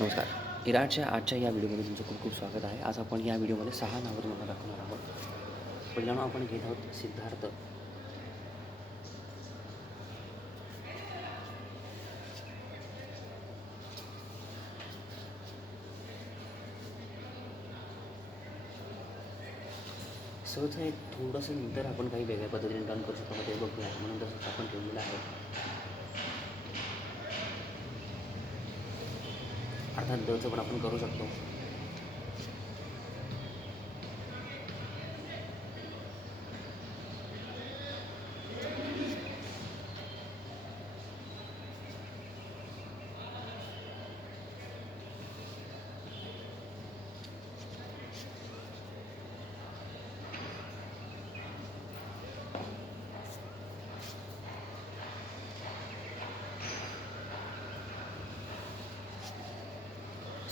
नमस्कार. इराणच्या आजच्या या व्हिडिओमध्ये तुमचं खूप खूप स्वागत आहे. आज आपण या व्हिडिओमध्ये सहा नावं तुम्हाला दाखवणार आहोत. पहिलं नाव आपण घेत आहोत सिद्धार्थ. सहज एक थोडंसं नंतर आपण काही वेगळ्या पद्धतीने डन करू शकतो. ते बघूया. म्हणून तसंच आपण ठेवलेलं आहे. अर्थात दचं पण आपण करू शकतो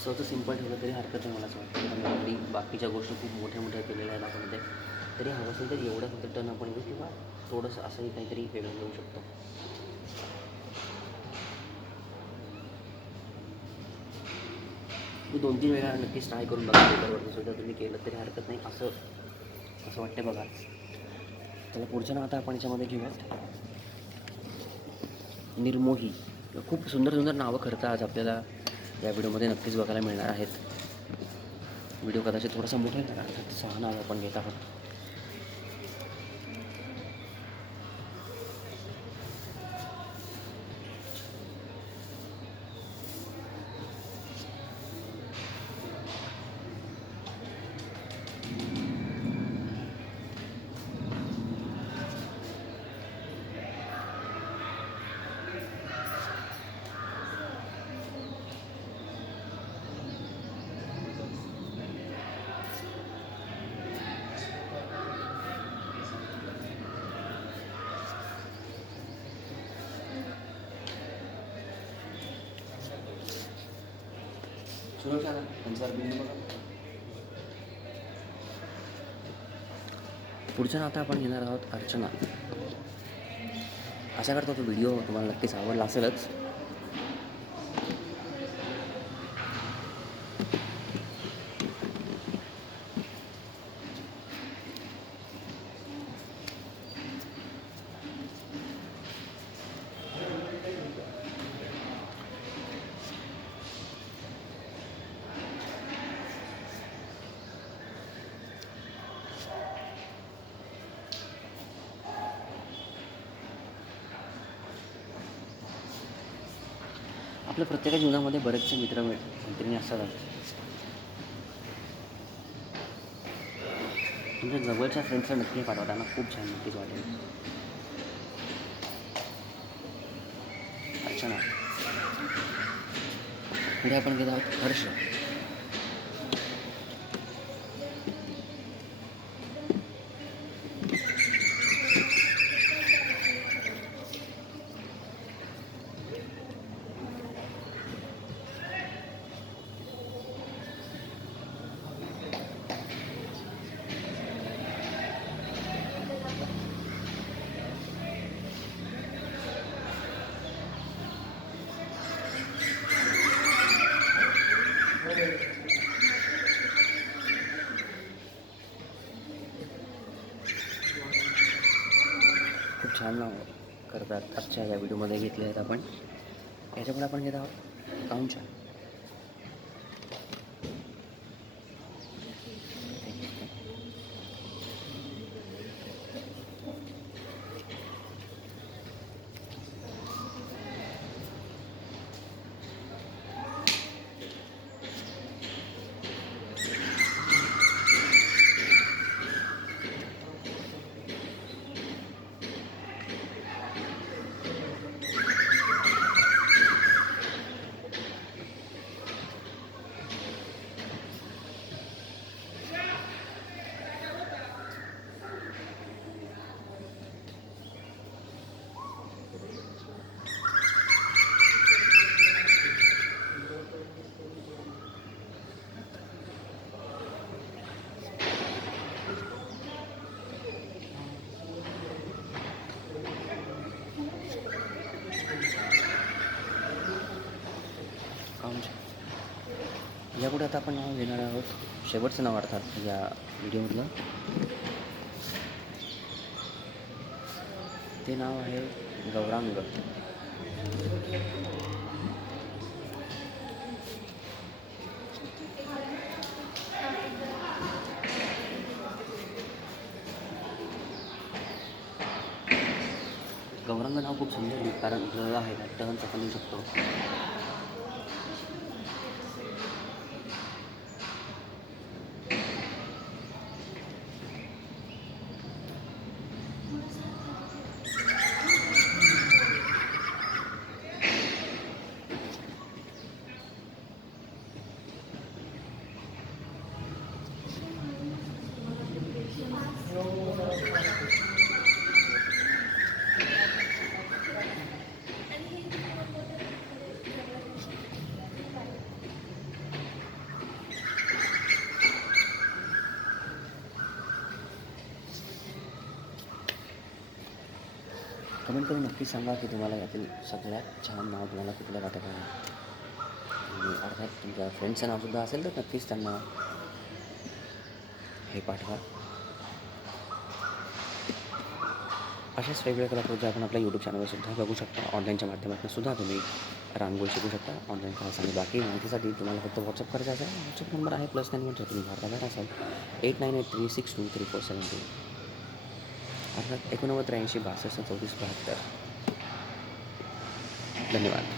सहज सिंपल ठेवलं तरी हरकत नाही मला असं वाटतं. कारण बाकीच्या गोष्टी खूप मोठ्या मोठ्या केलेल्या आहेत आपण ते तरी हवं असेल तर एवढं फक्त टर्न आपण घेऊ किंवा थोडंसं असंही काहीतरी वेगळं घेऊ शकतो. मी दोन तीन वेळा नक्कीच ट्राय करून बघा पेपरवरती सुद्धा तुम्ही केलं तरी हरकत नाही असं असं वाटतं बघा. त्याला पुढचं ना आता आपण याच्यामध्ये घेऊयात. निर्मोही. खूप सुंदर सुंदर नावं खरं आज आपल्याला या व्हिडिओमध्ये नक्कीच बघायला मिळणार आहेत. व्हिडिओ कदाचित थोडासा मोठा आहे सहा नावं आपण घेत आहोत. सुरक्षा त्यांचा पुढचं आता आपण घेणार आहोत अर्चना. आशा करतो तो व्हिडिओ तुम्हाला नक्कीच आवडला असेलच. आपल्या प्रत्येका जीवनामध्ये बरेचसे मित्र मैत्रिणी असतात. तुमच्या जवळच्या फ्रेंड्सला नक्की पाठवा त्यांना खूप छान नक्कीच वाटेल. अर्चना. पुढे आपण घेत आहोत हर्ष. खूप छान नाव करतात आजच्या या व्हिडिओमध्ये घेतले आहेत आपण. याच्यामुळे आपण घेत आहोत काउंचा यापुढे आता आपण नाव घेणार आहोत. शेवटचं नाव अर्थात या व्हिडिओमधलं. ते नाव आहे गौरांग. गौरांग नाव खूप सुंदर आहे कारण र आहे ना पण येऊ शकतो. कमेंट करून नक्कीच सांगा की तुम्हाला यातील सगळ्यात छान नाव तुम्हाला कुठलं वाटत आहे? आणि अर्थात तुमच्या फ्रेंडचं नावसुद्धा असेल तर नक्कीच त्यांना हे पाठवा. अशाच वेगवेगळ्या कलाकृती आपण आपल्या यूट्यूब चॅनलवर सुद्धा बघू शकता. ऑनलाईनच्या माध्यमातून सुद्धा तुम्ही रांगोळी शिकू शकता. ऑनलाईन क्लास आणि बाकी माहितीसाठी तुम्हाला फक्त व्हॉट्सअप करायचं असेल. व्हॉट्सअप नंबर आहे प्लस नाईन वन तुम्ही भारताबाहेर असाल. Eight nine eight three six two three four seven two अर्थात एकोणनव्वद त्र्याऐंशी बासष्ट चौतीस बहात्तर. धन्यवाद.